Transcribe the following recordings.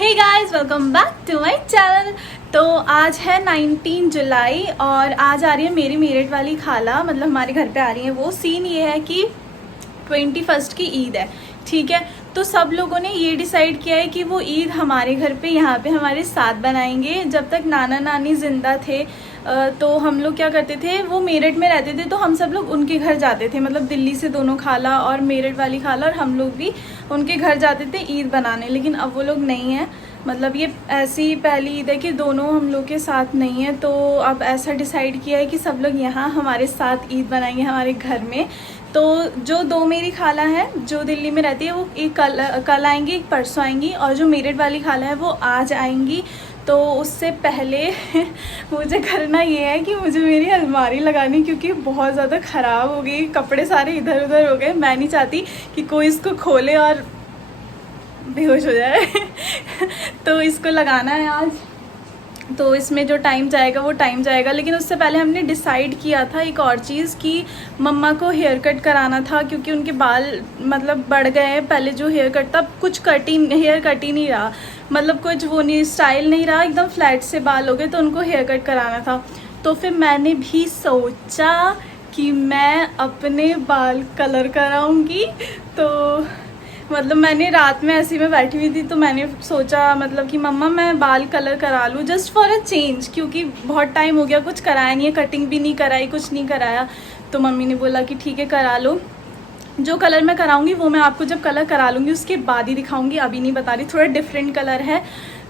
Hey guys, welcome back to my channel. तो आज है 19 जुलाई और आज आ रही है मेरी मेरठ वाली खाला, मतलब हमारे घर पे आ रही है। वो सीन ये है कि 21 की ईद है, ठीक है। तो सब लोगों ने ये डिसाइड किया है कि वो ईद हमारे घर पे यहाँ पे हमारे साथ बनाएंगे। जब तक नाना नानी ज़िंदा थे तो हम लोग क्या करते थे, वो मेरठ में रहते थे तो हम सब लोग उनके घर जाते थे, मतलब दिल्ली से दोनों खाला और मेरठ वाली खाला और हम लोग भी उनके घर जाते थे ईद बनाने। लेकिन अब वो लोग नहीं हैं, मतलब ये ऐसी पहली ईद है कि दोनों हम लोग के साथ नहीं है। तो अब ऐसा डिसाइड किया है कि सब लोग यहाँ हमारे साथ ईद बनाएंगे हमारे घर में। तो जो दो मेरी खाला हैं जो दिल्ली में रहती है वो एक कल आएंगी, एक परसों आएंगी, और जो मेरठ वाली खाला है वो आज आएंगी। तो उससे पहले मुझे करना ये है कि मुझे मेरी अलमारी लगानी, क्योंकि बहुत ज़्यादा ख़राब हो गई, कपड़े सारे इधर उधर हो गए। मैं नहीं चाहती कि कोई इसको खोले और बेहोश हो जाए तो इसको लगाना है आज। तो इसमें जो टाइम जाएगा वो टाइम जाएगा। लेकिन उससे पहले हमने डिसाइड किया था एक और चीज़ कि मम्मा को हेयर कट कराना था, क्योंकि उनके बाल मतलब बढ़ गए हैं। पहले जो हेयर कट था कुछ हेयर कट ही नहीं रहा, मतलब कुछ वो नहीं, स्टाइल नहीं रहा, एकदम फ्लैट से बाल हो गए। तो उनको हेयर कट कराना था। तो फिर मैंने भी सोचा कि मैं अपने बाल कलर कराऊंगी। तो मतलब मैंने रात में ऐसी में बैठी हुई थी तो मैंने सोचा मतलब कि मम्मा मैं बाल कलर करा लूँ जस्ट फॉर अ चेंज, क्योंकि बहुत टाइम हो गया, कुछ कराया नहीं है, कटिंग भी नहीं कराई, कुछ नहीं कराया। तो मम्मी ने बोला कि ठीक है करा लो। जो कलर मैं कराऊंगी वो मैं आपको जब कलर करा लूँगी उसके बाद ही दिखाऊंगी, अभी नहीं बता रही। थोड़ा डिफरेंट कलर है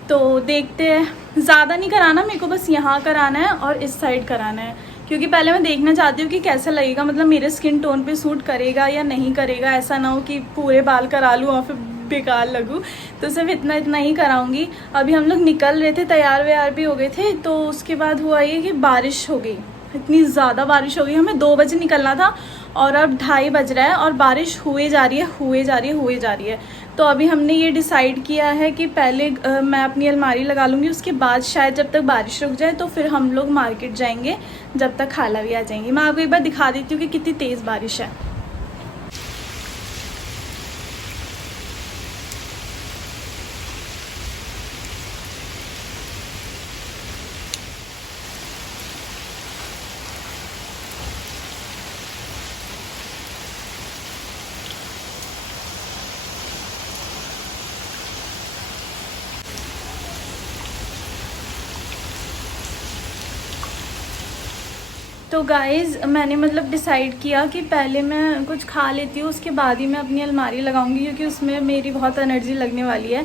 तो देखते हैं। ज़्यादा नहीं कराना मेरे को, बस यहाँ कराना है और इस साइड कराना है, क्योंकि पहले मैं देखना चाहती हूँ कि कैसा लगेगा, मतलब मेरे स्किन टोन पे सूट करेगा या नहीं करेगा। ऐसा ना हो कि पूरे बाल करा लूँ और फिर बेकार लगूँ। तो सिर्फ इतना इतना ही कराऊंगी। अभी हम लोग निकल रहे थे, तैयार व्यार भी हो गए थे। तो उसके बाद हुआ ये कि बारिश हो गई, इतनी ज़्यादा बारिश हो गई। हमें 2 बजे निकलना था और अब 2:30 बज रहा है और बारिश हुए जा रही है, हुए जा रही है, हुए जा रही है। तो अभी हमने ये डिसाइड किया है कि पहले मैं अपनी अलमारी लगा लूँगी, उसके बाद शायद जब तक बारिश रुक जाए तो फिर हम लोग मार्केट जाएंगे, जब तक खाला भी आ जाएंगी। मैं आपको एक बार दिखा देती हूँ कि कितनी तेज़ बारिश है। तो गाइज़ मैंने मतलब डिसाइड किया कि पहले मैं कुछ खा लेती हूँ, उसके बाद ही मैं अपनी अलमारी लगाऊंगी, क्योंकि उसमें मेरी बहुत एनर्जी लगने वाली है।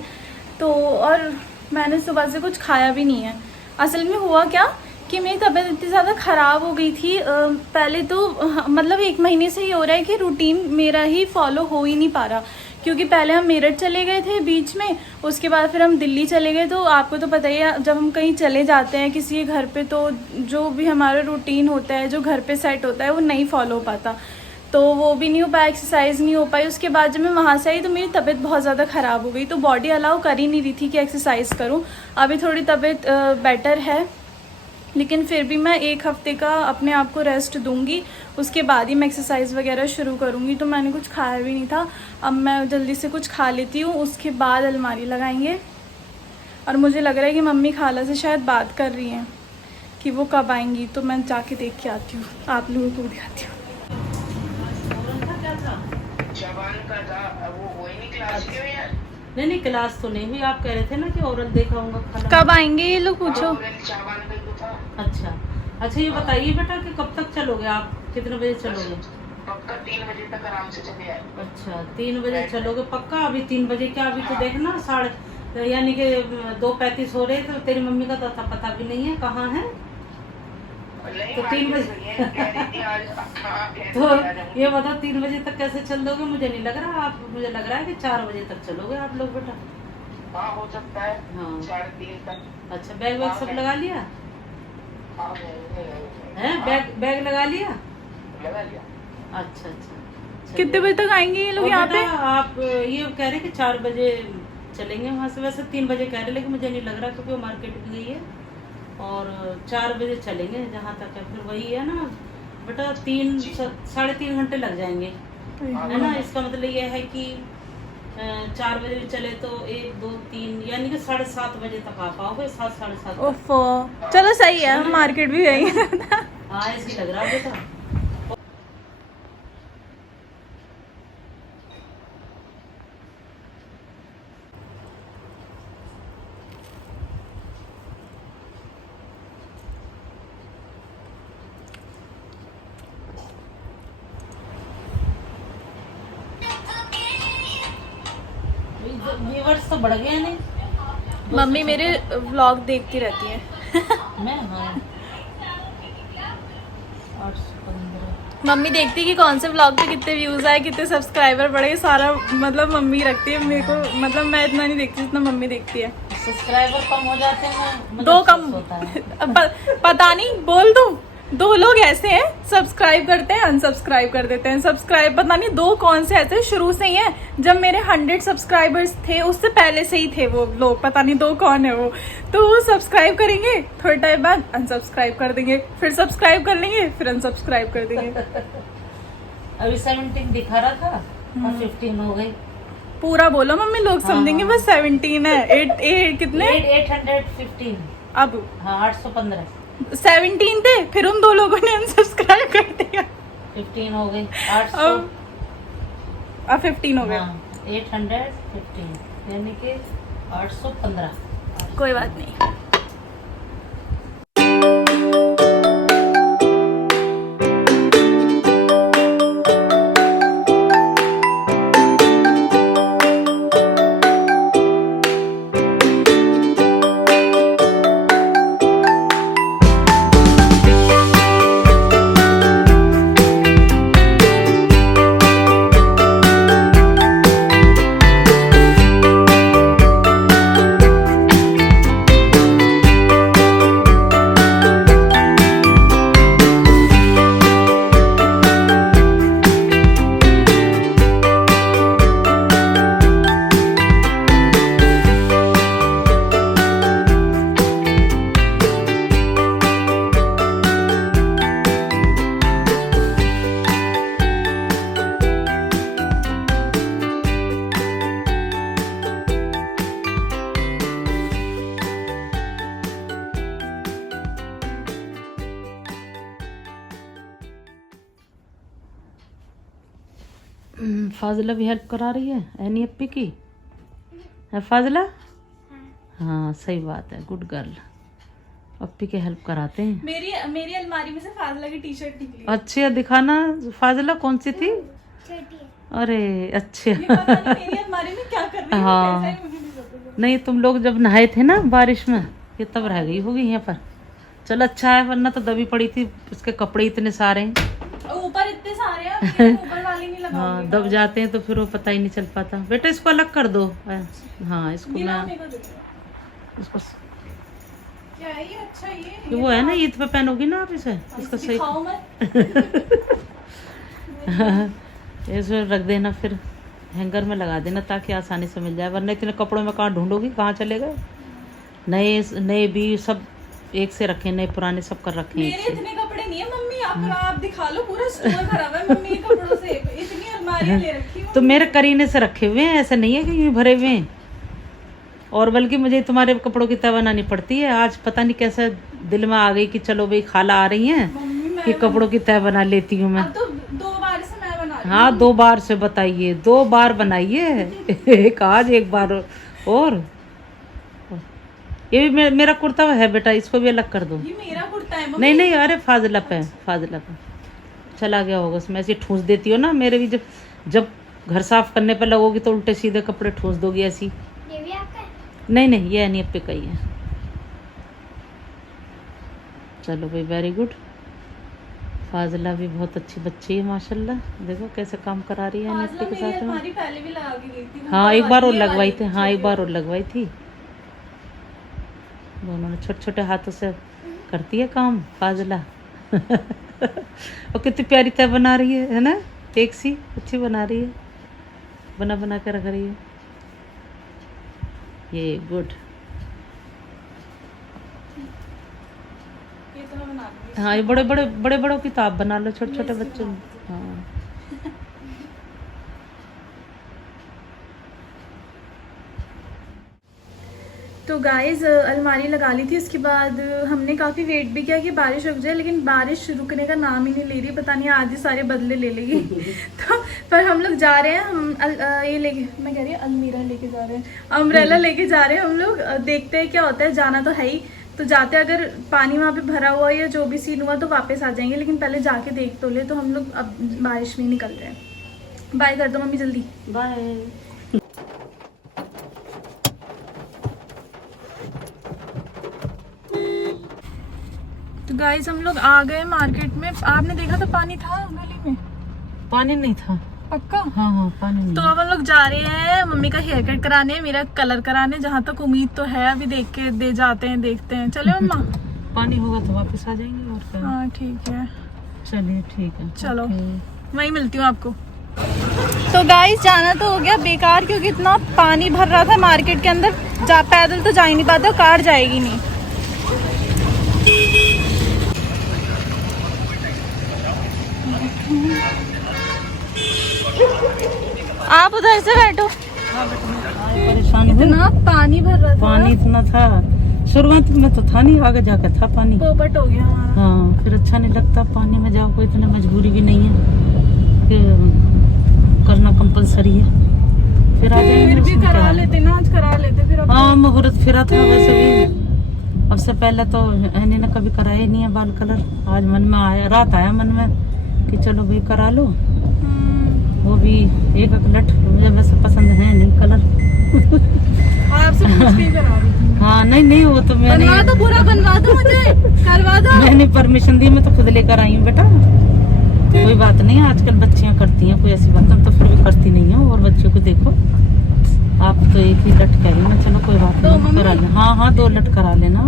तो और मैंने सुबह से कुछ खाया भी नहीं है। असल में हुआ क्या कि मेरी तबीयत इतनी ज़्यादा ख़राब हो गई थी। पहले तो मतलब 1 महीने से ये हो रहा है कि रूटीन मेरा ही फॉलो हो ही नहीं पा रहा, क्योंकि पहले हम मेरठ चले गए थे बीच में, उसके बाद फिर हम दिल्ली चले गए। तो आपको तो पता ही है जब हम कहीं चले जाते हैं किसी के घर पे तो जो भी हमारा रूटीन होता है, जो घर पे सेट होता है, वो नहीं फॉलो हो पाता। तो वो भी नहीं हो पाया, एक्सरसाइज नहीं हो पाई। उसके बाद जब मैं वहाँ से आई तो मेरी तबीयत बहुत ज़्यादा ख़राब हो गई, तो बॉडी अलाउ कर ही नहीं रही थी कि एक्सरसाइज करूँ। अभी थोड़ी तबीयत बेटर है, लेकिन फिर भी मैं 1 हफ़्ते का अपने आप को रेस्ट दूंगी, उसके बाद ही मैं एक्सरसाइज वगैरह शुरू करूँगी। तो मैंने कुछ खाया भी नहीं था, अब मैं जल्दी से कुछ खा लेती हूँ, उसके बाद अलमारी लगाएंगे। और मुझे लग रहा है कि मम्मी खाला से शायद बात कर रही हैं कि वो कब आएंगी, तो मैं जाके देख के आती हूँ, आप लोगों को दिखाती हूँ। नहीं क्लास तो नहीं हुई, आप कह रहे थे ना कि ओरल दिखाऊंगा खाना। कब आएंगे ये लोग पूछो। अच्छा अच्छा, ये बताइए बेटा कि कब तक चलोगे आप, कितने बजे चलोगे? पक्का 3 बजे तक आराम से चले आए। अच्छा 3 बजे चलोगे पक्का? अभी 3 बजे क्या, अभी तो देखना यानी कि 2:35 हो रहे, तो तेरी मम्मी का तो पता भी नहीं है कहाँ है। तो 3 बजे तो ये बताओ 3 बजे तक कैसे चल दोगे? मुझे नहीं लग रहा, आप, मुझे लग रहा है कि 4 बजे तक चलोगे आप लोग बेटा। हाँ हो सकता है। हाँ 4-3 तक। अच्छा, बैग वैग सब लगा लिया है? बैग लगा लिया? लगा लिया। अच्छा अच्छा, कितने बजे तक आएंगे ये लोग यहाँ पे? आप ये कह रहे कि 4 बजे चलेंगे वहाँ से, वैसे 3 बजे कह रहे, लेकिन मुझे नहीं लग रहा क्योंकि वो मार्केट भी गई है। और 4 बजे चलेंगे जहाँ तक है, फिर वही है ना बेटा, 3 साढ़े 3 घंटे लग जाएंगे, है ना। इसका मतलब ये है कि 4 बजे भी चले तो 1 2 3 यानी कि 7:30 बजे तक आ पाओगे, 7 साढ़े 7 ओफो, चलो सही है, हम मार्केट भी गए हैं। हाँ ऐसे लग रहा है बेटा। व्यूअर्स तो बढ़ गए नहीं। मम्मी मेरे व्लॉग देखती रहती है। मैं हाँ 815 मम्मी देखती है कि कौन से व्लॉग पे कितने व्यूज आए, कितने सब्सक्राइबर बढ़े, सारा मतलब मम्मी रखती है। मेरे को मतलब मैं इतना नहीं देखती जितना मम्मी देखती है। सब्सक्राइबर कम हो जाते हैं, दो कम होता है। पता नहीं, बोल दूं 2 लोग ऐसे हैं, सब्सक्राइब करते हैं अनसब्सक्राइब कर देते हैं। सब्सक्राइब पता नहीं 2 कौन से ऐसे शुरू से ही हैं। जब मेरे 100 सब्सक्राइबर्स थे उससे पहले से ही थे वो लोग, पता नहीं 2 कौन है वो। तो वो सब्सक्राइब करेंगे, थोड़े टाइम बाद अनसब्सक्राइब कर देंगे, फिर सब्सक्राइब कर लेंगे, फिर अनसब्सक्राइब कर देंगे। अभी 17 दिखा रहा था और 15 हो गई। पूरा बोलो मम्मी, लोग समझेंगे बस 17 है। 8 कितने 815 अब? हाँ 815 17 थे, फिर उन 2 लोगों ने अनसब्सक्राइब कर दिया। 15 हो गई 800 अब 15 हो गए। हाँ 815 यानी कि 815। कोई बात नहीं। फाजिला भी हेल्प करा रही है एनी अप्पी की, है फाजिला? हाँ सही बात है, गुड गर्ल। अप्पी के हेल्प कराते हैं। मेरी अलमारी में से फाजिला की टी-शर्ट निकली। अच्छी है, दिखाना फाजिला कौन सी थी? अरे अच्छे। ये पता नहीं मेरी अलमारी में क्या कर रही है, हाँ। कैसा है मुझे नहीं पता। नहीं तुम लोग जब नहाए थे ना बारिश में, ये तब रह गई होगी यहाँ पर। चल अच्छा है, वरना तो दबी पड़ी थी, उसके कपड़े इतने सारे हैं। ऊपर इतने सारे हैं, अब ऊपर वाले नहीं लगाऊंगी। हाँ दब जाते हैं तो फिर वो पता ही नहीं चल पाता। बेटा इसको अलग कर दो। हाँ इसको ये ना मैं मेरे को दे दो। इसको क्या है ये? अच्छा ये वो है ना, ईद पे पहनोगी ना आप इसे, इसका सही दिखाओ मत। इसमें रख देना, फिर हैंगर में लगा देना ताकि आसानी से मिल जाए, वरना इतने कपड़ों में कहाँ ढूंढोगी, कहाँ चले गए। नए नए भी सब एक से रखे, नए पुराने सब कर रखे हैं। मेरे इतने कपड़े नहीं है मम्मी, आप दिखा लो, पूरा स्टोर भरा हुआ है मम्मी के कपड़ों से। इतनी अलमारियां ले रखी है तो मेरे करीने से रखे हुए हैं, ऐसा नहीं है कि यूं भरे हुए हैं। और बल्कि मुझे तुम्हारे कपड़ों की तय बनानी पड़ती है। आज पता नहीं कैसे दिल में आ गई कि चलो भाई खाला आ रही हैं कि कपड़ों की तय बना लेती हूँ मैं। अब तो 2 बार से मैं बना रही हूँ। हाँ 2 बार से बताइए, 2 बार बनाइए। एक आज एक बार और ये भी मेरा कुर्ता है बेटा, इसको भी अलग कर दो। ये मेरा कुर्ता है मम्मी। नहीं नहीं, अरे फाजिला पे चला गया होगा उसमें, ऐसे ठूस देती हो ना। मेरे भी जब घर साफ करने पे लगोगी तो उल्टे सीधे कपड़े ठूस दोगी ऐसी। ये भी आपका है? नहीं नहीं, ये नहीं पे का ही है। चलो भाई वेरी गुड। फाजिला भी बहुत अच्छी बच्ची है माशाल्लाह। देखो कैसे काम करा रही है निप्पी के साथ में। हमारी पहले भी लगा के गई थी। हाँ एक बार और लगवाई थी, हाँ एक बार और लगवाई थी। दोनों ने छोटे छोटे हाथों से करती है काम फाजिला। और कितनी प्यारी तय बना रही है ना, एक सी अच्छी बना रही है, बना बना के रख रही है। ये गुड। ये तो मैं बना दूंगी। हाँ ये बड़े बड़ों की तो आप बना लो, छोटे छोटे बच्चों। हाँ तो गाइस अलमारी लगा ली थी, उसके बाद हमने काफ़ी वेट भी किया कि बारिश रुक जाए, लेकिन बारिश रुकने का नाम ही नहीं ले रही। पता नहीं आज ही सारे बदले ले लेगी। तो पर हम लोग जा रहे हैं, हम ये लेके, मैं कह रही हूँ अलमीरा लेके जा रहे हैं, अम्ब्रेला लेके जा रहे हैं हम लोग। देखते हैं क्या होता है, जाना तो है ही। तो जाते अगर पानी वहाँ पे भरा हुआ या जो भी सीन हुआ तो वापस आ जाएंगे, लेकिन पहले जाके देख तो ले। तो हम लोग अब बारिश में निकल रहे हैं। बाय कर दो मम्मी जल्दी। बाय। तो गाइस हम लोग आ गए मार्केट में। आपने देखा था पानी था गली में? पानी नहीं था पक्का? हाँ हाँ पानी नहीं। तो अब हम लोग जा रहे हैं मम्मी का हेयर कट कराने, मेरा कलर कराने, जहाँ तक उम्मीद तो है। अभी देख के दे जाते हैं, देखते हैं। चले मम्मा? पानी होगा तो वापस आ जाएंगे और क्या। हाँ ठीक है, चलिए ठीक है, चलो ओके। वहीं मिलती हूँ आपको। तो गाइस जाना तो हो गया बेकार, क्योंकि इतना पानी भर रहा था मार्केट के अंदर। पैदल तो जा ही नहीं पाते, कार जाएगी नहीं। आप उधर से बैठो। परेशान हुई। इतना पानी भर रहा था, पानी इतना था, शुरुआत में तो था नहीं, आगे जाकर था पानी। पोपट हो गया हमारा। हाँ फिर अच्छा नहीं लगता पानी में जाओ, कोई इतना मजबूरी भी नहीं है कि करना कंपलसरी है। फिर आ जाएंगे, फिर भी उसमें क्या करा है। लेते ना, आज करा लेते फिर। अब हाँ मुहूर्त फिरा था वैसे भी। अब से पहले तो एनी ने कभी कराया ही नहीं है बाल कलर। आज मन में आया, रात आया मन में कि चलो भाई करा लो। वो भी एक लट, मुझे वैसे पसंद है नहीं कलर। आपसे पूछ के ही करा रही थी। हाँ नहीं वो तो मैंने बनवा दो, पूरा बनवा दो, मुझे करवा दो। मैंने परमिशन दी, मैं तो खुद लेकर आई हूँ बेटा। कोई बात नहीं, आजकल बच्चियाँ करती हैं, कोई ऐसी बात हम तो फिर भी करती नहीं है। और बच्चों को देखो, आप तो एक ही लट कह रही हैं, चलो कोई बात नहीं करा लेना। हाँ 2 लट करा लेना,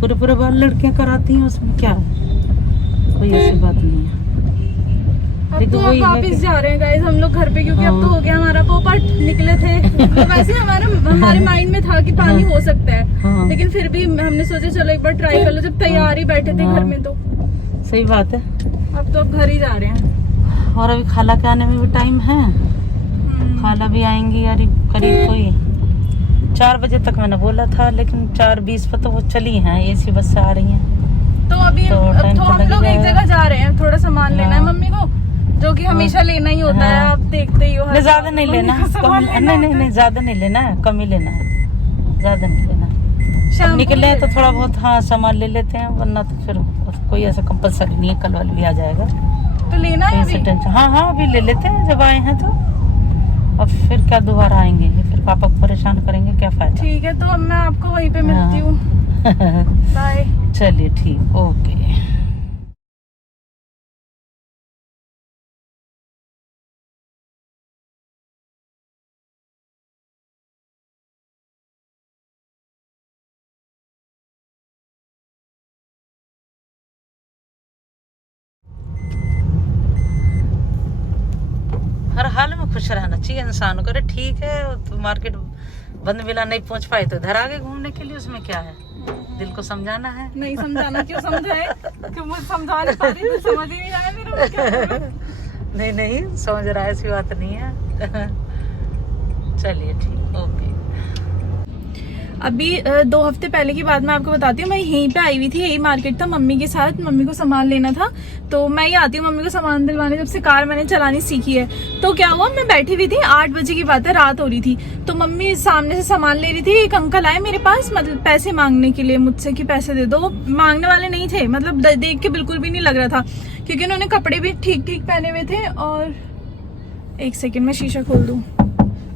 पूरे बाल लड़कियाँ कराती हैं, उसमें क्या है, कोई ऐसी बात नहीं है। अब तो आप वापस जा रहे हैं गाइस हम लोग घर पे, क्योंकि अब तो हो गया हमारा पोपट निकले थे। तो वैसे हमारे माइंड में था कि पानी हो सकता है, लेकिन फिर भी हमने सोचा चलो एक बार ट्राई कर लो, जब तैयार ही बैठे थे घर में। तो सही बात है। अब तो अब घर ही जा रहे हैं। और अभी खाला के आने में भी टाइम है। खाला भी आएंगी यार करीब कोई 4 बजे तक मैंने बोला था, लेकिन 4:20 पर तो वो चली हैं, एसी बस से आ रही हैं। तो अभी तो अब तो हम लोग एक जगह जा रहे हैं, थोड़ा सामान लेना है मम्मी को, जो कि हमेशा लेना ही होता है। आप देखते ही हो। ज्यादा नहीं लेना, नहीं ज्यादा नहीं लेना है, कम ही लेना है, ज्यादा नहीं लेना। निकले तो थोड़ा बहुत हाँ सामान ले लेते हैं, वरना तो फिर कोई ऐसा कंपलसरी नहीं है। कल वाले भी आ जाएगा तो लेना है अभी। टेंशन। हाँ अभी ले लेते हैं, जब आए हैं तो। अब फिर क्या दोबारा आएंगे, फिर पापा को परेशान करेंगे, क्या फायदा। ठीक है, तो अब मैं आपको वहीं पे मिलती हूँ। बाय। चलिए ठीक, ओके। हर हाल में खुश रहना चाहिए इंसान को। अरे ठीक है तो मार्केट बंद मिला, नहीं पहुंच पाए तो इधर आगे घूमने के लिए, उसमें क्या है। दिल को समझाना है। नहीं समझाना, क्यों समझाए? क्यों मुझे समझा नहीं पा रही, समझ ही नहीं आया मेरा, मैं क्या करूं? नहीं समझ रहा है, ऐसी बात नहीं है। चलिए ठीक, ओके। अभी 2 हफ्ते पहले की बात मैं आपको बताती हूँ। मैं यहीं पे आई हुई थी, यही मार्केट था मम्मी के साथ। मम्मी को सामान लेना था, तो मैं ही आती हूँ मम्मी को सामान दिलवाने, जब से कार मैंने चलानी सीखी है। तो क्या हुआ, मैं बैठी हुई थी, 8 बजे की बात है, रात हो रही थी। तो मम्मी सामने से सामान ले रही थी। एक अंकल आए मेरे पास, मतलब पैसे मांगने के लिए मुझसे कि पैसे दे दो। वो मांगने वाले नहीं थे, मतलब देख के बिल्कुल भी नहीं लग रहा था, क्योंकि उन्होंने कपड़े भी ठीक पहने हुए थे। और 1 सेकेंड में शीशा खोल दूँ,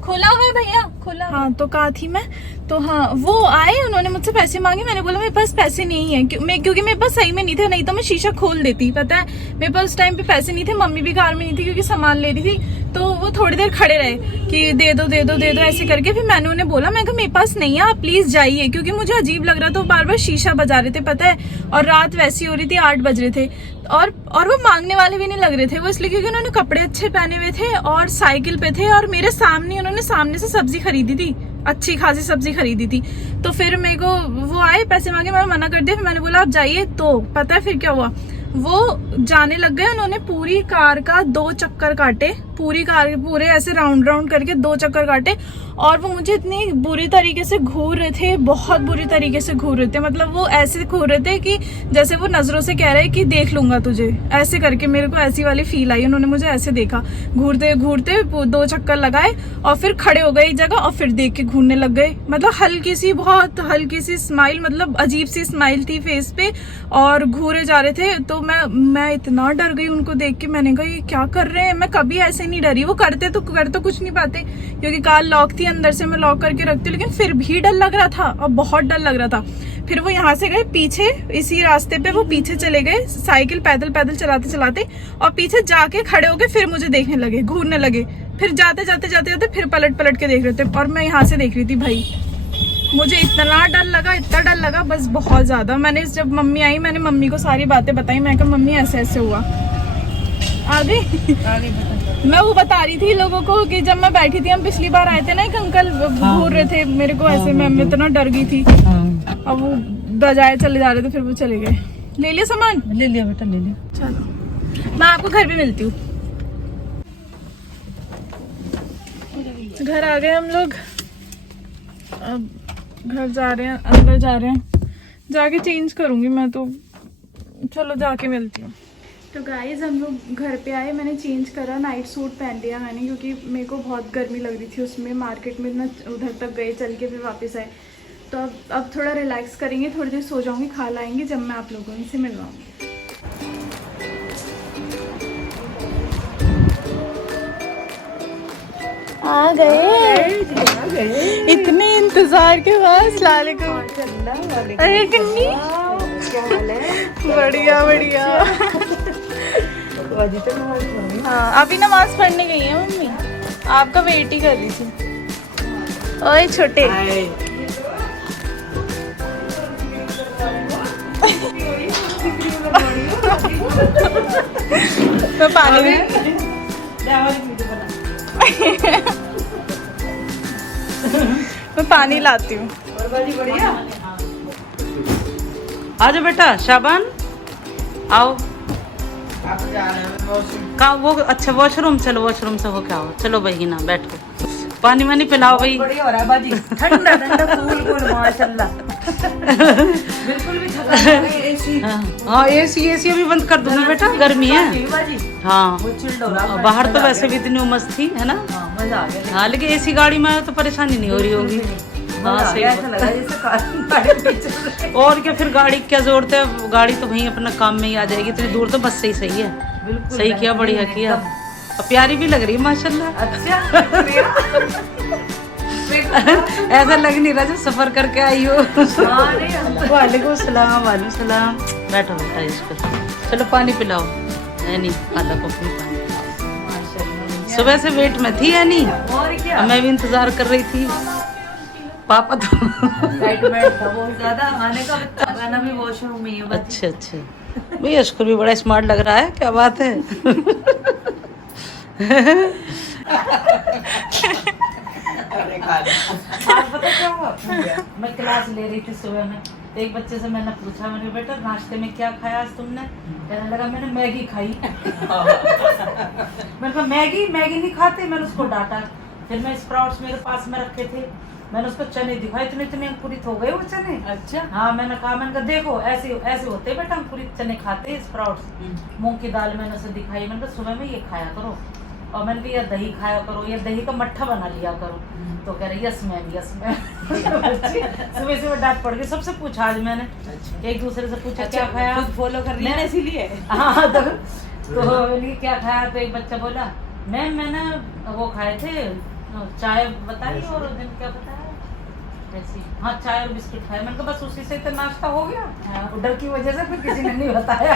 खोला हुआ है भैया, खोला। हाँ तो कहा थी मैं, तो हाँ वो आए, उन्होंने मुझसे पैसे मांगे। मैंने बोला मेरे पास पैसे नहीं है, क्योंकि मेरे पास सही में नहीं थे, नहीं तो मैं शीशा खोल देती। पता है मेरे पास उस टाइम पे पैसे नहीं थे, मम्मी भी कार में नहीं थी क्योंकि सामान ले रही थी। तो वो थोड़ी देर खड़े रहे कि दे दो ऐसे करके। फिर मैंने उन्हें बोला, मैं कहा मेरे पास नहीं है, आप प्लीज जाइए, क्योंकि मुझे अजीब लग रहा था। बार बार शीशा बजा रहे थे, पता है, और रात वैसी हो रही थी, 8 बज रहे थे। और वो मांगने वाले भी नहीं लग रहे थे। वो इसलिए क्योंकि उन्होंने कपड़े अच्छे पहने हुए थे और साइकिल पे थे, और मेरे सामने उन्होंने सामने से सब्जी खरीदी थी, अच्छी खासी सब्जी खरीदी थी। तो फिर मेरे को वो आए, पैसे मांगे, मैंने मना कर दिया। फिर मैंने बोला आप जाइए। तो पता है फिर क्या हुआ, वो जाने लग गए। उन्होंने पूरी कार का 2 चक्कर काटे, पूरी कार के पूरे ऐसे राउंड करके 2 चक्कर काटे। और वो मुझे इतनी बुरी तरीके से घूर रहे थे, बहुत बुरी तरीके से घूर रहे थे। मतलब वो ऐसे घूर रहे थे कि जैसे वो नज़रों से कह रहे कि देख लूंगा तुझे, ऐसे करके मेरे को ऐसी वाली फील आई। उन्होंने मुझे ऐसे देखा, घूरते घूरते 2 चक्कर लगाए और फिर खड़े हो गए एक जगह और फिर देख के घूरने लग गए। मतलब हल्की सी, बहुत हल्की सी स्माइल, मतलब अजीब सी स्माइल थी फेस पे और घूरे जा रहे थे। तो मैं इतना डर गई उनको देख के। मैंने कहा ये क्या कर रहे हैं, मैं कभी ऐसे नहीं डरी। वो कर तो कुछ नहीं पाते क्योंकि कार लॉक थी, अंदर से मैं लॉक करके रखती हूँ, लेकिन फिर भी डर लग रहा था और बहुत डर लग रहा था। फिर वो यहाँ से गए पीछे, इसी रास्ते पे वो पीछे चले गए, साइकिल पैदल चलाते चलाते, और पीछे जाके खड़े हो गए, फिर मुझे देखने लगे, घूरने लगे। फिर जाते जाते फिर पलट के देख रहे थे और मैं यहाँ से देख रही थी। भाई मुझे इतना डर लगा बस, बहुत ज्यादा। मैंने जब मम्मी आई, मैंने मम्मी को सारी बातें बताई। मैं कहा मम्मी ऐसे हुआ। आगे मैं वो बता रही थी लोगों को कि जब मैं बैठी थी, हम पिछली बार आए थे ना, एक अंकल घूर रहे थे मेरे को ऐसे, मैं इतना डर गई थी। अब वो बजाय चले जा रहे थे, फिर वो चले गए। ले लिया सामान? ले लिया बेटा, ले लिया। चलो मैं आपको घर पे मिलती हूँ। घर आ गए हम लोग, अब घर जा रहे हैं, अंदर जा रहे हैं, जाके चेंज करूंगी मैं तो। चलो जाके मिलती हूँ। तो गाइज हम लोग घर पे आए, मैंने चेंज करा, नाइट सूट पहन लिया मैंने क्योंकि मेरे को बहुत गर्मी लग रही थी उसमें। मार्केट में इतना उधर तक गए चल के, फिर वापस आए। तो अब थोड़ा रिलैक्स करेंगे, थोड़ी देर सो जाऊंगी, खा लाएंगे, जब मैं आप लोगों से मिलवाऊंगी। आ गए इतने इंतजार के बाद। सलाले को अरे किन्नी बढ़िया बढ़िया। हाँ अभी नमाज पढ़ने गई है मम्मी, आपका वेट ही कर रही थी। ओए छोटे मैं पानी मैं पानी लाती हूँ। आ जाओ बेटा, शाबान आओ। कहाँ वो? अच्छा वॉशरूम, चलो वॉशरूम से होके आओ। चलो भाई ना बैठो, पानी वानी पिलाओ भाई। बढ़िया हो रहा है बाजी, ठंडा ठंडा कूल माशाल्लाह। बिल्कुल भी थकान नहीं। एसी, हाँ एसी अभी बंद कर दूंगा बेटा, गर्मी है। हाँ बाहर तो वैसे भी इतनी उमस थी, है ना? मजा आ गया। हाँ लेकिन एसी गाड़ी में तो परेशानी नहीं हो रही होगी। हाँ सही और क्या, फिर गाड़ी क्या जोड़ते हैं, गाड़ी तो वहीं अपना काम में ही आ जाएगी। इतनी दूर तो बस से ही सही है। बिल्कुल सही किया, बढ़िया किया। और प्यारी भी लग रही है माशाल्लाह। अच्छा ऐसा लग नहीं रहा जो सफर करके आई हो। वालेकुम सलाम। वालेकुम सलाम। बैठो बेटा इसको, चलो पानी पिलाओ। नहीं आधा कप में पानी पिलाओ। सुबह से वेट में थी या नहीं? और क्या, मैं भी इंतजार कर रही थी। पापा तो एक्साइटमेंट था बहुत ज्यादा आने का, गाना भी वॉशरूम में ही। अच्छा भाई अशकुर भी बड़ा स्मार्ट लग रहा है, क्या बात है। आज पता क्या हुआ, मैं क्लास ले रही थी सुबह में, तो एक बच्चे से मैंने पूछा, मैंने बेटा नाश्ते में क्या खाया आज तुमने? कहने लगा मैंने मैगी खाई। मैंने कहा मैगी नहीं खाते? मैंने उसको डांटा। फिर मैं स्प्राउट्स मेरे पास में रखे थे, मैंने उसको चने दिखाए, इतने अंकुरित हो गए वो चने। अच्छा हाँ, मैंने कहा देखो ऐसे होते बेटा अंकुरित चने खाते स्प्राउट्स। मूंग की दाल मैंने उसे दिखाई, मैंने कहा सुबह में ये खाया करो, और मैंने कहा दही खाया करो, या दही का मट्ठा बना लिया करो। तो कह रही यस मैम यस मैम। सुबह से वो डांट पड़ गई। सबसे पूछा आज मैंने, एक दूसरे से पूछा क्या खाया, फॉलो कर रही है इसीलिए। हाँ तो क्या खाया, तो एक बच्चा बोला मैम मैंने वो खाए थे चाय बताई, और उस दिन क्या बताया ऐसी, हाँ चाय और बिस्किट खाए। मैंने कहा बस उसी से तो नाश्ता हो गया। डर की वजह से फिर किसी ने नहीं बताया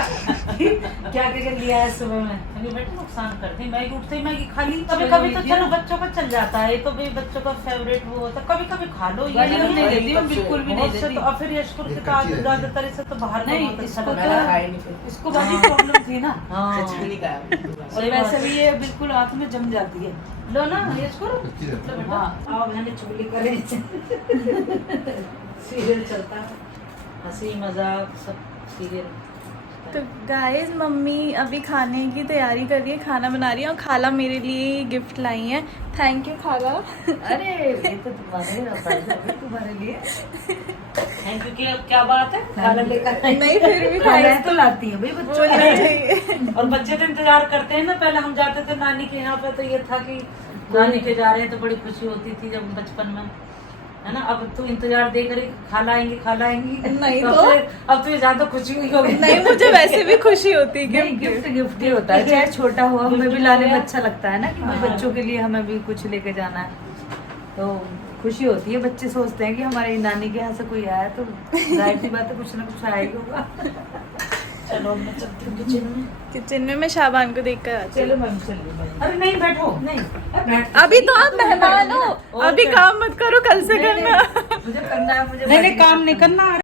क्या लिया है सुबह में। बेटा नुकसान करती, मैगी उठते ही मैगी खा ली। कभी कभी तो चलो बच्चों का चल जाता है, तो भाई बच्चों का फेवरेट वो होता है, कभी कभी खा लो। ये नहीं देती हूँ, बिल्कुल भी नहीं देती। और फिर यशकुर के साथ ज्यादातर इसे तो बाहर नहीं, इसको बड़ी प्रॉब्लम थी ना। और वैसे भी ये बिल्कुल हाथ में जम जाती है। लो ना यशकुर, आओ मैंने चुगली करे। सीरियल चलता है, हंसी मजाक सब सीरियल। तो गाइस मम्मी अभी खाने की तैयारी कर रही है, खाना बना रही है और खाला मेरे लिए गिफ्ट लाई है। थैंक यू खाला। अरे ये तो तुम्हारे लिए थैंक यू। क्या बात है, खाना लेकर नहीं फिर भी खाना तो लाती है भाई बच्चों बोलना के। चाहिए। और बच्चे तो इंतजार करते हैं ना। पहले हम जाते थे नानी के यहाँ पे, तो ये था कि नानी के जा रहे हैं तो बड़ी खुशी होती थी जब बचपन में, है ना। अब तो इंतजार देख रही खाला आएंगी नहीं तो अब तो ज्यादा खुशी हुई होगी। नहीं मुझे वैसे भी खुशी होती है नहीं, गिफ्ट ही होता है, चाहे छोटा हो, हमें भी लाने में अच्छा लगता है ना कि भाई बच्चों के लिए हमें भी कुछ लेके जाना है, तो खुशी होती है। बच्चे सोचते हैं कि हमारी नानी के यहाँ से कोई आया तो जाहिर सी बात है कुछ ना कुछ आएगा होगा। चलो मैं चलती हूँ किचन में मैं शाबान को देख कर आती हूँ। चलो मैम चलिए। अरे नहीं बैठो, नहीं अभी तो आप मेहमान हो, अभी काम मत करो, कल से करना। मुझे करना है, मुझे नहीं काम नहीं करना।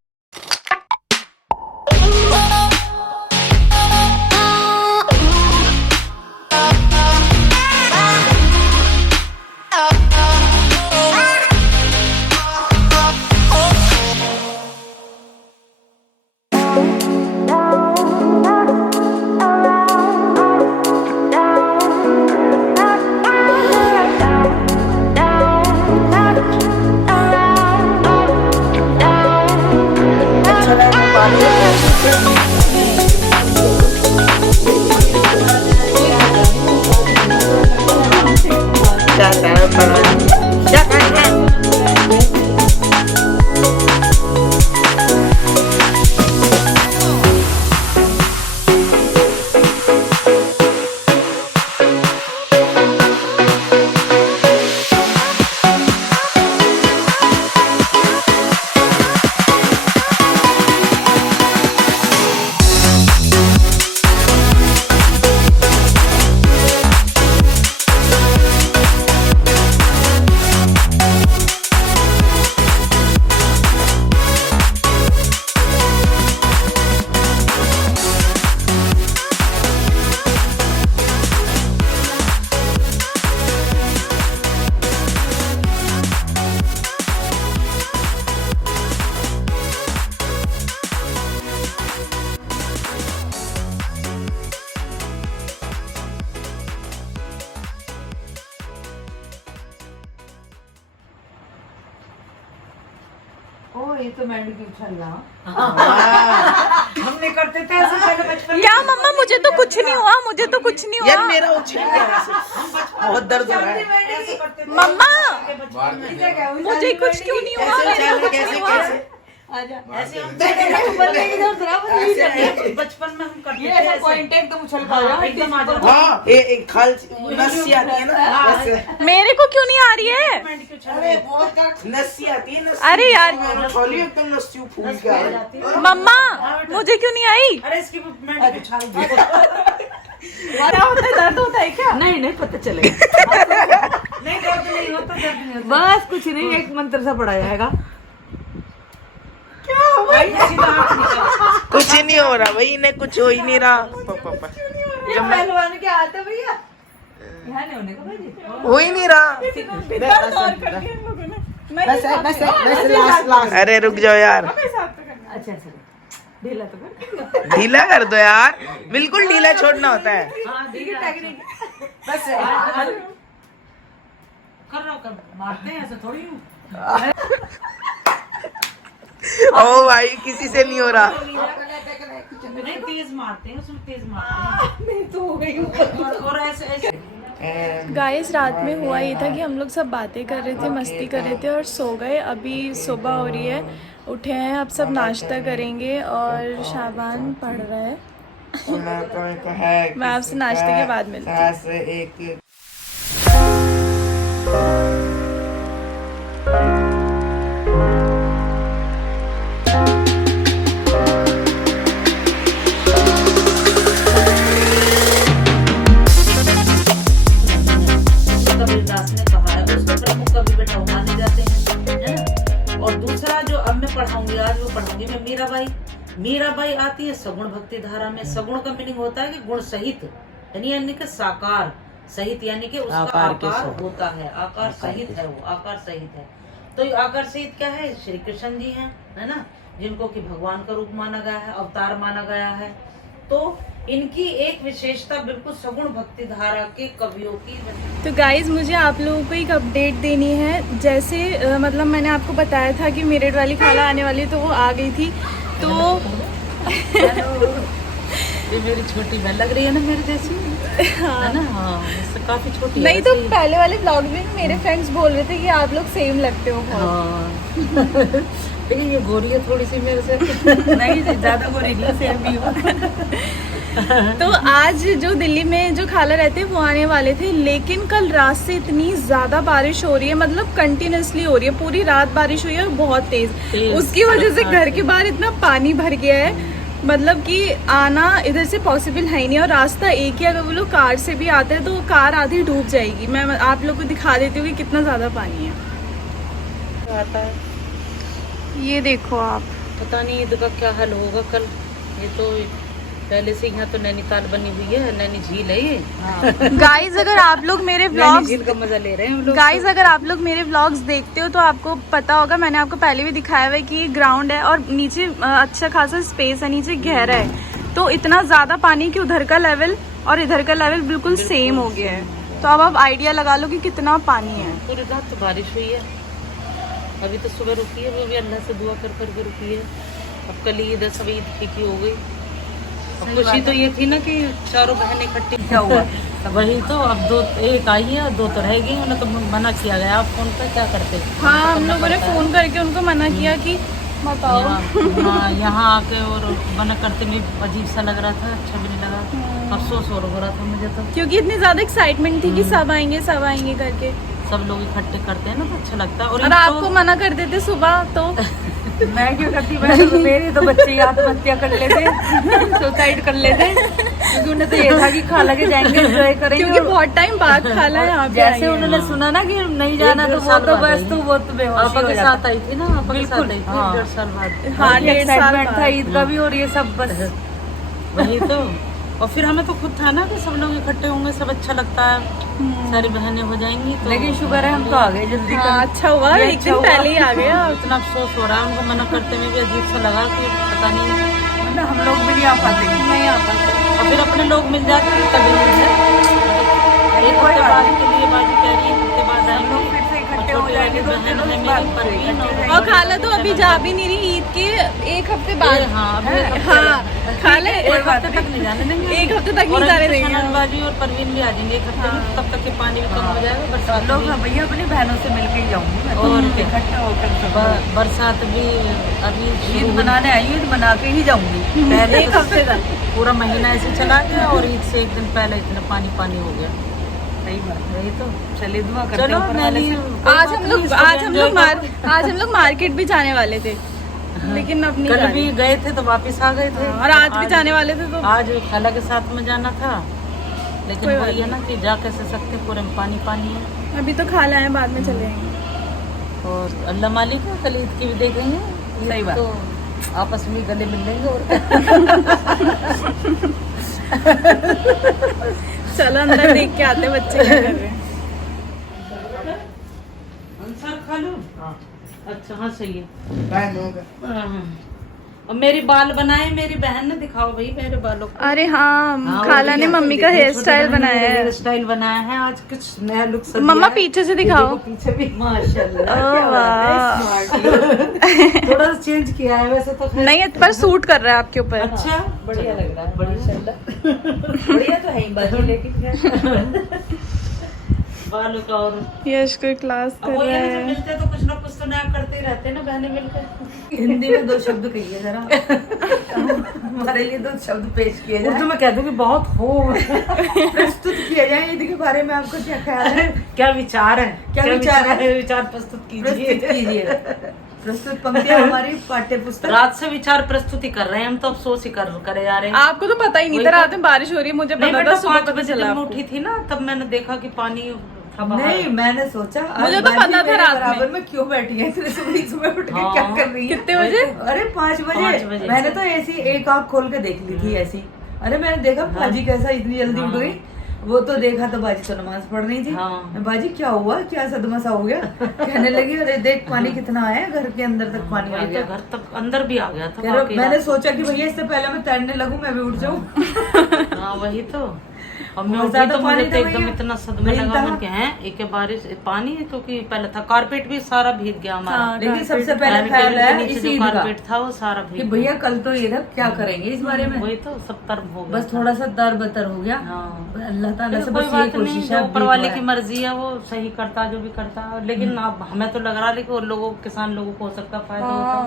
ओ ये तो मेंढक की उछलना हमने करते थे ऐसे पहले बचपन में। क्या मम्मा मुझे तो कुछ नहीं हुआ, मुझे तो कुछ नहीं यार हुआ। मेरा उछल गया वैसे। बहुत दर्द हो रहा है। ऐसे करते थे मम्मा बचपन में। मुझे कुछ क्यों नहीं हुआ, कैसे मेरे को उछल कुछ कैसे नहीं हुआ। कैसे ऐसे हम बचपन में हम करते थे ऐसे। एकदम उछल हाँ, एकदम आ जाता। हाँ एक खाल नस्सी आती है ना वैसे। मेरे को क्यों नहीं आ रही है? मेंढक की उछल अरे बहुत नस्सी आती है नस्सी। अरे यार। मैंने उछाली एकदम नस्सी फूल के आ जाती रही। है। मम्मा मुझे क्यों नहीं आई? अरे इसकी मेंढक की उछाल दी। क्या होता है, दर्द होता है क्या? नहीं पता चलेगा। नहीं दर्द नहीं होता, दर्द नहीं होता। बस कुछ नहीं, एक मंत्र सा पढ़ा जाएगा। भाई सीधा हाथ निकाल। कुछ ही नहीं हो रहा भाई, इन्हें कुछ हो ही नहीं रहा। ये पहलवान के हाथ है भैया, यहाँ नहीं होने का भाई। हो ही नहीं रहा। अरे रुक जाओ यार, अच्छा ढीला तो कर। ढीला कर दो यार, बिल्कुल ढीला छोड़ना होता है। हाँ, ठीक है। बस कर रहा कर मारते हैं ऐसे थोड़ी हूँ। ओ भाई किसी से नहीं हो रहा। नहीं तेज मारते हैं उसमें, तेज मारते हैं। नहीं तो हो गई। और ऐसे ऐसे गाइस रात में हुआ ये था कि हम लोग सब बातें कर रहे थे, मस्ती कर रहे थे और सो गए। अभी सुबह हो रही है, उठे हैं, अब सब नाश्ता करेंगे और शाबान पढ़ रहा है। मैं आपसे नाश्ते के बाद मिलती हूँ। कबीरदास ने कहा है उसको प्रमुख कवि बैठाओ माने जाते हैं, है ना। और दूसरा जो अब मैं पढ़ाऊंगी, आज वो पढ़ाऊंगी मैं मीराबाई। मीराबाई आती है सगुण भक्ति धारा में। सगुण का मीनिंग होता है कि गुण सहित, यानी कि साकार सहित, यानी कि उसका आकार होता है, आकार सहित है, वो आकार सहित है। तो ये आकार सहित क्या है? श्री कृष्ण जी हैं, है ना, जिनको कि भगवान का रूप माना गया है, अवतार माना गया है। तो इनकी एक विशेषता बिल्कुल सगुण भक्ति धारा के कवियों की। तो गाइज मुझे आप लोगों को एक अपडेट देनी है। जैसे मतलब मैंने आपको बताया था कि मेरठ वाली खाला आने वाली, तो वो आ गई थी। तो ये मेरी छोटी बहन लग रही है ना, मेरी जैसी है ना। हाँ, इससे काफी छोटी नहीं तो पहले वाले ब्लॉग में मेरे फ्रेंड्स बोल रहे थे कि आप लोग सेम लगते हो बहुत। लेकिन ये गोरी है थोड़ी सी मेरे से। नहीं ज्यादा गोरी नहीं, सेम भी हो। तो आज जो दिल्ली में जो खाला रहते हैं वो आने वाले थे, लेकिन कल रात से इतनी ज़्यादा बारिश हो रही है, मतलब कंटिन्यूसली हो रही है, पूरी रात बारिश हुई है और बहुत तेज़। उसकी वजह से घर के बाहर इतना पानी भर गया है, मतलब कि आना इधर से पॉसिबल है ही नहीं। और रास्ता एक ही, अगर वो लोग कार से भी आते हैं तो वो कार आधी डूब जाएगी। मैं आप लोग को दिखा देती हूँ कि कितना ज़्यादा पानी है। आता है, ये देखो आप, पता नहीं ईद का क्या हाल होगा कल। ये तो पहले से यहाँ तो नैनीताल बनी हुई है, नैनी झील है ये। गाइज अगर आप लोग मेरे नैनी व्लॉग्स झील का मजा ले रहे हैं हम लोग। गाइज अगर आप लोग मेरे व्लॉग्स देखते हो तो आपको पता होगा, मैंने आपको पहले भी दिखाया हुआ है कि ये ग्राउंड है और नीचे अच्छा खासा स्पेस है, नीचे गहरा है। तो इतना ज़्यादा पानी कि उधर का लेवल और इधर का लेवल बिल्कुल सेम हो गया है। तो अब आप आइडिया लगा लो कि कितना पानी है। पूरी रात तो बारिश हुई है, अभी तो सुबह रुकी है, वो भी अल्लाह से दुआ कर कर के रुकी है। अब कल ईद है, सब ईद फीकी हो गई। अब खुशी तो ये थी ना कि चारों बहनें इकट्ठी। क्या हुआ? वही तो, अब दो एक आई है, दो तो रह गई। उन्हें तो मना किया गया। आप फोन पर क्या करते? हाँ, हम लोगों ने फ़ोन करके उनको मना किया कि बताओ। हाँ, यहाँ आके और मना करते में अजीब सा लग रहा था, अच्छा भी नहीं लगा, अफसोस हो रहा था मुझे तो, क्योंकि इतनी ज़्यादा एक्साइटमेंट थी कि सब आएंगे करके। सब लोग इकट्ठे करते हैं ना तो अच्छा लगता है। और आपको मना कर देते सुबह तो मैं क्या करती, मेरे तो बच्चे आत्महत्या कर लेते, सुसाइड कर लेते, क्योंकि उन्हें तो ये था कि खाला के जाएंगे, एंजॉय करेंगे। क्योंकि बहुत टाइम बाद खाला है यहाँ पे। जैसे उन्होंने सुना ना कि नहीं जाना तो वो तो बस तो वो तो बेहोश आपा के साथ आई थी ना, आपा के साथ आई थी हाँ। 1.5 साल बाद। हाँ, 1.5 साल एक्साइटमेंट था ईद का भी, और ये सब बस वही तो। और फिर हमें तो खुद था ना कि सब लोग इकट्ठे होंगे, सब अच्छा लगता है, सारी बहनें हो जाएंगी तो। लेकिन शुक्र है हम तो आ गए जल्दी। हाँ, अच्छा हुआ, एक दिन पहले ही आ गया। इतना अफसोस हो रहा है, उनको मना करते में भी अजीब सा लगा कि पता नहीं, मतलब हम लोग भी नहीं आ पाते। नहीं आ पाते। और फिर अपने लोग मिल जाते हैं तभी मिल जाए। एक हफ्ते बाद के लिए बाजी कह रही है, हफ्ते बाद आएंगे, फिर से इकट्ठे हो जाएंगे, दो तीन रोज बाद से। और खाला तो अभी जा भी नहीं रही, ईद के एक हफ्ते बाद। हाँ, खाला एक हफ्ते तक नहीं जाने देंगे, एक हफ्ते तक नहीं जाने देंगे। बाजी और परवीन भी आ जाएंगे एक हफ्ते में, तब तक के पानी भी कम हो जाएगा, बरसात लोग भी। भैया अपनी बहनों से मिलके ही जाऊंगी मैं, और और इकट्ठा होकर सब। बरसात भी अभी ईद मनाने आई, ईद मना के ही जाऊंगी। पहले एक हफ्ते तक पूरा महीना ऐसे चला गया और ईद से एक दिन पहले इतना पानी पानी हो गया। सही बात। वही तो। चलिए दुआ करते चलो हैं ऊपर वाले से। आज हम लोग मार्केट भी जाने वाले थे, लेकिन अब नहीं कल जा भी रहे। गए थे तो वापस आ गए थे। और आज भी जाने वाले थे तो आज खाला के साथ में जाना था, लेकिन कोई बात वही है ना कि जा कैसे सकते, पूरे में पानी पानी है। अभी तो खाला है, बाद में चले आएंगे। और अल्लाह मालिक है, कल ईद की भी देखेंगे। सही बात। तो आपस में गले मिल लेंगे और चलो अंदर देख के आते बच्चे क्या कर रहे हैं। अंसार खा लो। अच्छा, हाँ सही है। बहनों का और मेरी बाल बनाए मेरी बहन ने, दिखाओ भाई मेरे बालों को। अरे हाँ, खाला ने मम्मी का हेयर स्टाइल बनाया है। हेयर स्टाइल बनाया है आज, कुछ नया लुक सजिया मम्मा है। पीछे से दिखाओ। पीछे भी माशाल्लाह ओ वाह। थोड़ा सा चेंज किया है वैसे तो। नहीं, पर सूट कर रहा है आपके ऊपर। अच्छा, बढ़िया लग रहा है, बढ़िया। बढ़िया तो है ही बाजी, लेकिन बालों का और यश कोई क्लास अब कर वो रहा ये जब है। मिलते तो कुछ ना कुछ तो नया करते ही रहते हैं ना बहनें मिलकर। हिंदी में 2 शब्द कहिए जरा, हमारे लिए 2 शब्द पेश किए उर्दू जाए, में कह दूं कि बहुत हो प्रस्तुत किए जाए ईद के बारे में। आपका क्या ख्याल है? क्या विचार है, क्या विचार है? विचार प्रस्तुत प्रस्तुत कीजिए। कीजिए। प्रस्तुत पंक्तियां हमारी पाठ्य पुस्तक। रात से विचार प्रस्तुति कर रहे हैं हम, तो अफसोस ही करे जा रहे हैं। आपको तो पता ही नहीं था रात में बारिश हो रही है, मुझे नहीं, पता बेटा था, सुबह 5 पता बजे चला जब मैं आपको। उठी थी ना, तब मैंने देखा कि पानी था बाहर। नहीं, मैंने सोचा आज मुझे तो बाजी पता था मेरे रात में। बराबर में क्यों बैठी है, इतने सुबह उठ के हाँ। क्या कर रही है? कितने बजे? अरे 5 5 बजे। बजे। मैंने तो ऐसी एक आँख खोल के देख ली थी ऐसी। अरे मैंने देखा भाजी कैसा इतनी जल्दी उठ गई। वो तो देखा तो बाजी तो नमाज पढ़ रही थी। हाँ। बाजी क्या हुआ, क्या सदमा सा हो गया? कहने लगी अरे देख पानी कितना आया, घर के अंदर तक पानी आ वही गया। तो घर तक अंदर भी आ गया था। कह रहा, मैंने सोचा कि भैया इससे पहले मैं तैरने लगूं मैं भी उठ जाऊं। हाँ वही तो। और मैं बहुत उठी ज्यादा तो मुझे पानी तो था एकदम भैया। इतना सदमा लगा, भीगता मैं क्या है एक बारिश पानी है, क्योंकि पहले था कारपेट भी सारा भीग गया हमारा। हाँ, लेकिन सबसे पहले डाइनिंग ख्याल टेबल के है नीचे इस जो ईद का कारपेट था वो सारा कि भीग भैया कल तो ईद है, क्या करेंगे इस बारे में। वही तो सब तरफ हो गया बस थोड़ा सा दर बतर हो गया। हाँ। अल्लाह ताला से कोई बस यही बात नहीं, कोशिश जो है। ऊपर वाले की मर्जी है वो सही करता जो भी करता। लेकिन अब हमें तो लग रहा है कि वो लोगों किसान लोगों को हो सकता फायदा होता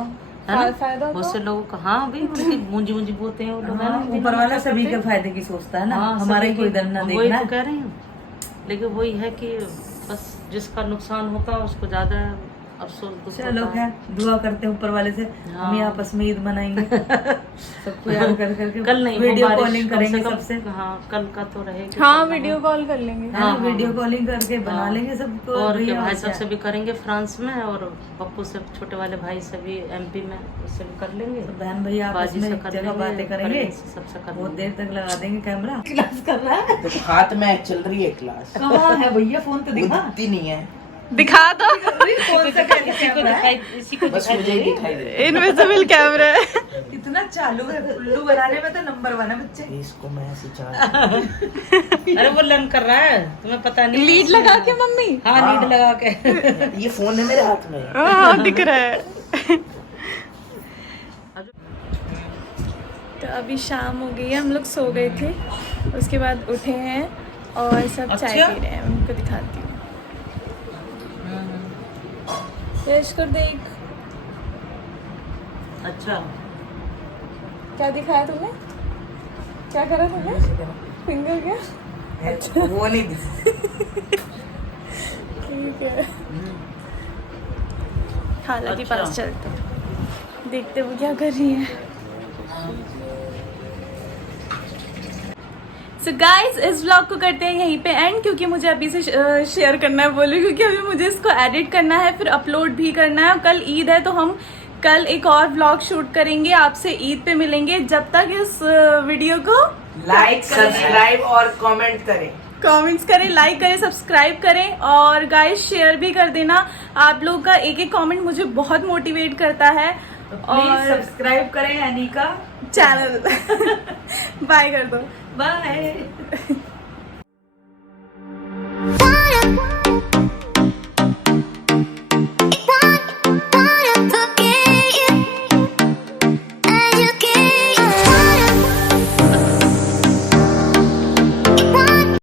है ना। फायदा बहुत से लोगों का हाँ भाई उनकी मूंजी मूंजी बोते हैं वो लोग, है ना। ऊपर वाला सभी के फायदे की सोचता है ना, हाँ, हमारा सभी ही कोई की- दम ना वही देखना तो है। कह रही हूँ। लेकिन वही है कि बस जिसका नुकसान होता है उसको ज्यादा अफसोस दुख चलो होता है। खैर दुआ करते हैं ऊपर वाले से, हाँ। हम आपस में ईद मनाएंगे सबको याद कर करके। कल नहीं वो वीडियो बारिश कॉलिंग कम से करेंगे कम, सबसे। हाँ कल का तो रहेगी। हाँ सब वीडियो कॉल कर लेंगे। है ना, हाँ, वीडियो हाँ। कॉलिंग करके बना हाँ। लेंगे सबको। और भैया भाई और साहब क्या। से भी करेंगे फ्रांस में, और पप्पू से छोटे वाले भाई से भी एमपी में, उससे भी कर लेंगे। तो बहन भैया आपस बाजी में से एक कर जगह लेंगे, बातें करेंगे, सबसे कर बहुत लेंगे। देर तक लगा देंगे कैमरा। क्लास कर रहा है तो हाथ में चल रही है क्लास, कहाँ है भैया, फोन तो वो दिखा। दिखती नहीं है, दिखा दो। कौन सा इसी को दिखाई, इसी को बस दिखाई मुझे दे ही रही है। दिखाई दे रही इनविजिबल कैमरा है। इतना चालू है, उल्लू बनाने में तो नंबर 1 है बच्चे। है। इसको मैं ऐसे चाह अरे वो लर्न कर रहा है, तुम्हें पता नहीं। लीड लगा के मम्मी। हाँ लीड लगा के। ये फोन है मेरे हाथ में। हाँ दिख रहा है। तो अभी शाम हो गई है, हम लोग सो गए थे, उसके बाद उठे हैं और सब चाय अच्छा? पी रहे हैं। उनको दिखाती हूँ। यश को देख, अच्छा क्या दिखाया तुमने, क्या करा तुमने, फिंगर क्या। वो नहीं दिखा। ठीक है, खाला के अच्छा। पास चलते हैं, देखते वो क्या कर रही है। सो गाइज इस व्लॉग को करते हैं यहीं पे एंड, क्योंकि मुझे अभी से शेयर करना है बोले, क्योंकि अभी मुझे इसको एडिट करना है, फिर अपलोड भी करना है। कल ईद है तो हम कल एक और व्लॉग शूट करेंगे, आपसे ईद पे मिलेंगे। जब तक इस वीडियो को लाइक सब्सक्राइब और कमेंट करें, कमेंट्स करें, लाइक करें, सब्सक्राइब करें और गाइस शेयर भी कर देना। आप लोग का एक एक कमेंट मुझे बहुत मोटिवेट करता है। प्लीज सब्सक्राइब करें अनिका चैनल बाय कर दो। बाय।